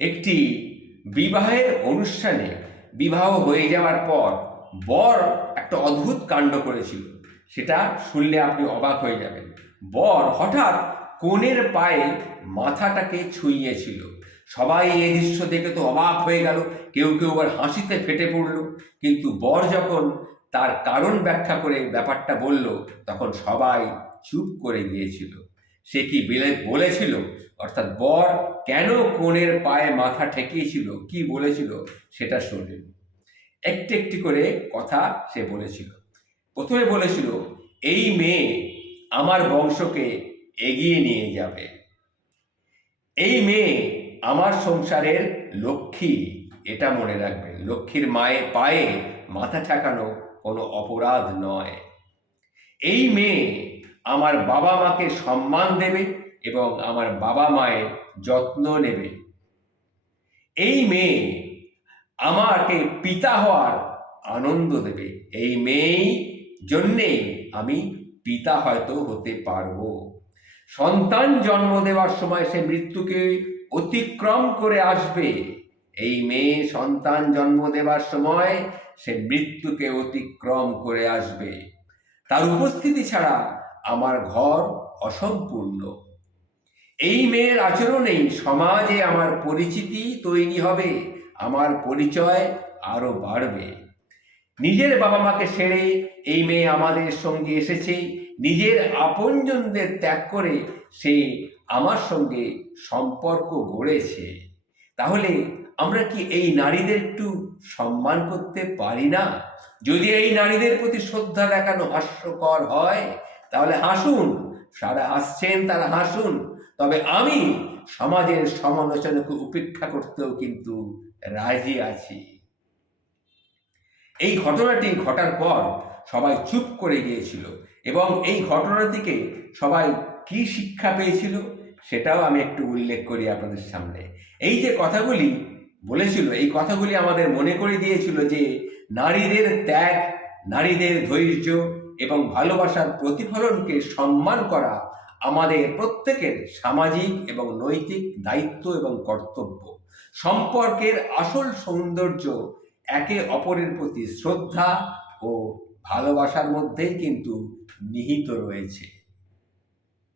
একটি বিবাহের অনুষ্ঠানে বিবাহ হয়ে যাওয়ার পর বর একটা অদ্ভুত কাণ্ড করেছিল। সেটা শুনলে আপনি অবাক হয়ে যাবেন। বর হঠাৎ কনের পায়ে মাথাটাকে ছুঁইয়েছিল। সবাই এই দৃশ্য দেখে তো অবাক হয়ে গেল, কেউ কেউ আবার হাসিতে ফেটে পড়ল। কিন্তু বর যখন তার কারণ ব্যাখ্যা করে ব্যাপারটা বলল, তখন সবাই চুপ করে গিয়েছিল। সে কি বলেছিল, অর্থাৎ বর কেন কনের পায়ে মাথা ঠেকিয়েছিল, কি বলেছিল সেটা শুনলেন। একটি একটি করে কথা সে বলেছিল। প্রথমে বলেছিল, এই মেয়ে আমার বংশকে এগিয়ে নিয়ে যাবে, এই মেয়ে আমার সংসারের লক্ষ্মী, এটা মনে রাখবেন। লক্ষ্মীর মায়ের পায়ে মাথা ঠেকানো কোনো অপরাধ নয়। এই মেয়ে আমার বাবা মাকে সম্মান দেবে এবং আমার বাবা মায়ের যত্ন নেবে। এই মেয়ে আমাকে পিতা হওয়ার আনন্দ দেবে। এই মেয়েই জন্যেই আমি পিতা হয়তো হতে পারবো। সন্তান জন্ম দেওয়ার সময় সে মৃত্যুকে অতিক্রম করে আসবে। এই মেয়ে সন্তান জন্ম দেওয়ার সময় সে মৃত্যুকে অতিক্রম করে আসবে। তার উপস্থিতি ছাড়া আমার ঘর অসম্পূর্ণ। এই মেয়ের আচরণেই সমাজে আমার পরিচিতি তৈরি হবে, আমার পরিচয় আরো বাড়বে। নিজের বাবা মাকে ছেড়ে এই মেয়ে আমাদের সঙ্গে এসেছে, নিজের আপনজনদের ত্যাগ করে সে আমার সঙ্গে সম্পর্ক গড়েছে। তাহলে আমরা কি এই নারীদের একটু সম্মান করতে পারি না? যদি এই নারীদের প্রতি শ্রদ্ধা দেখানো হাস্যকর হয়, তাহলে হাসুন। যারা হাসছেন তারা হাসুন। তবে আমি সমাজের সমালোচনাকে উপেক্ষা করতেও কিন্তু রাজি আছি। এই ঘটনাটি ঘটার পর সবাই চুপ করে গিয়েছিল এবং এই ঘটনা থেকে সবাই কি শিক্ষা পেয়েছিল সেটাও আমি একটু উল্লেখ করি আপনাদের সামনে। এই যে কথাগুলি বলেছিল, এই কথাগুলি আমাদের মনে করে দিয়েছিল যে নারীদের ত্যাগ, নারীদের ধৈর্য এবং ভালোবাসার প্রতিফলনকে সম্মান করা আমাদের প্রত্যেকের সামাজিক এবং নৈতিক দায়িত্ব এবং কর্তব্য। সম্পর্কের আসল সৌন্দর্য একে অপরের প্রতি শ্রদ্ধা ও ভালোবাসার মধ্যেই কিন্তু নিহিত রয়েছে।